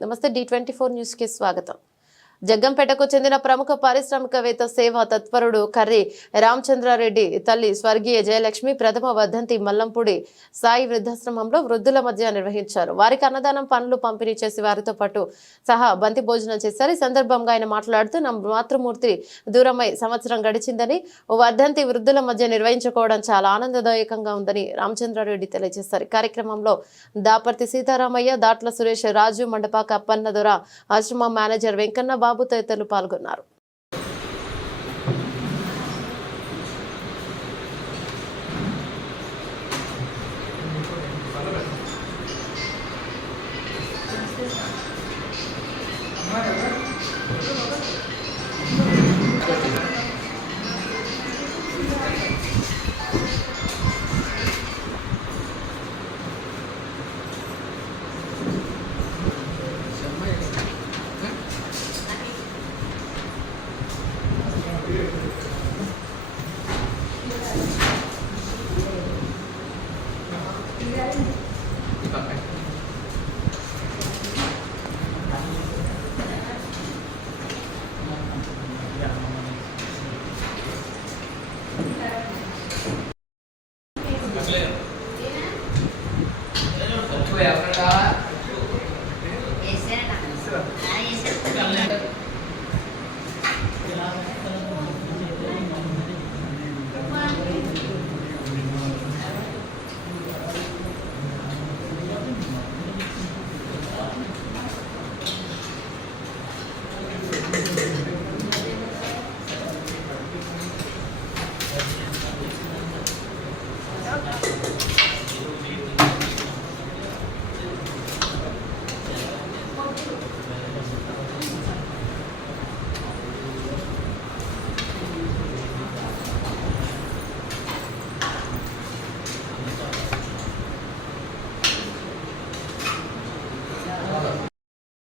నమస్తే D24 news కి స్వాగతం. జగ్గంపేటకు చెందిన ప్రముఖ పారిశ్రామికవేత్త సేవా తత్పరుడు కర్రి రామచంద్రారెడ్డి తల్లి స్వర్గీయ జయలక్ష్మి ప్రథమ వర్ధంతి మల్లంపూడి సాయి వృద్ధాశ్రమంలో వృద్ధుల మధ్య నిర్వహించారు. వారికి అన్నదానం పనులు పంపిణీ చేసి వారితో పాటు సహా బంతి భోజనం చేశారు. ఈ సందర్భంగా ఆయన మాట్లాడుతూ నా మాతృమూర్తి దూరమై సంవత్సరం గడిచిందని వర్ధంతి వృద్ధుల మధ్య నిర్వహించుకోవడం చాలా ఆనందదాయకంగా ఉందని రామచంద్రారెడ్డి తెలియజేశారు. కార్యక్రమంలో దాపర్తి సీతారామయ్య, దాట్ల సురేష్, రాజు, మండపాక అప్పన్న దొర, ఆశ్రమం మేనేజర్ వెంకన్న బాబు తదితరులు పాల్గొన్నారు.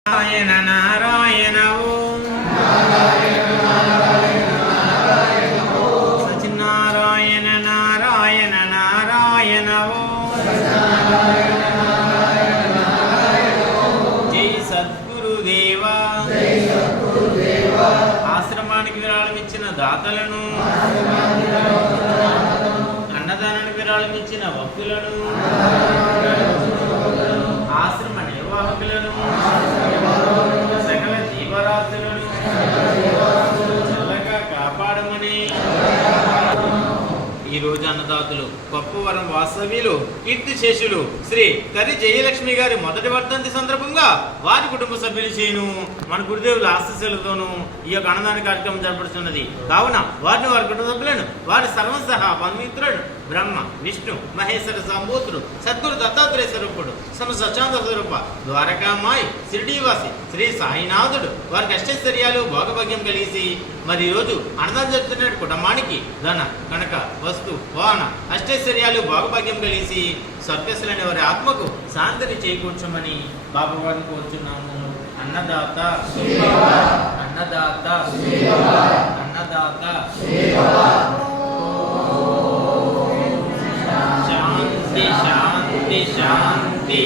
నారాయణ నారాయణ ఓం సత్యనారాయణ నారాయణ నారాయణ ఓం జై సద్గురుదేవా ఆశ్రమానికి విరాళం ఇచ్చిన దాతలను, అన్నదానానికి విరాళం ఇచ్చిన భక్తులను, ఆశ్రమ నిర్వాహకులను, సకల జీవరాశులను చల్లగా కాపాడమని ఈ రోజు అన్నదాతలు కొప్పవరం వాస్తవ్యులు కీర్తిశేషులు శ్రీ కర్రి జయలక్ష్మి గారి మొదటి వర్ధంతి సందర్భంగా వారి కుటుంబ సభ్యులు చేయను మన గురుదేవుల ఆశీస్సులతోనూ ఈ యొక్క అన్నదాన కార్యక్రమం జరపడుతున్నది. కావున వారిని వారి కుటుంబ సభ్యులను వారి సర్వసహ బంధుమిత్రుడు బ్రహ్మ విష్ణు మహేశ్వర సంభూతుడు సద్గురు దత్తాత్రేయ స్వరూపుడు సచాంద స్వరూప ద్వారకామాయి షిరిడీవాసి శ్రీ సాయినాథుడు వారికి అష్టైశ్వర్యాలు భోగభాగ్యం కలిసి మరి ఈరోజు అన్నదానం జరుగుతున్న కుటుంబానికి ధన కనక వస్తు వాహన అష్టైశ్వర్యాలు భోగభాగ్యం కలిసి స్వర్గస్థులైన వారి ఆత్మకు శాంతిని చేకూర్చమని బాబా వారిని కోరుచున్నాము. అన్నదాత అన్నదాత అన్నదాత శాంతి శాంతి శాంతి.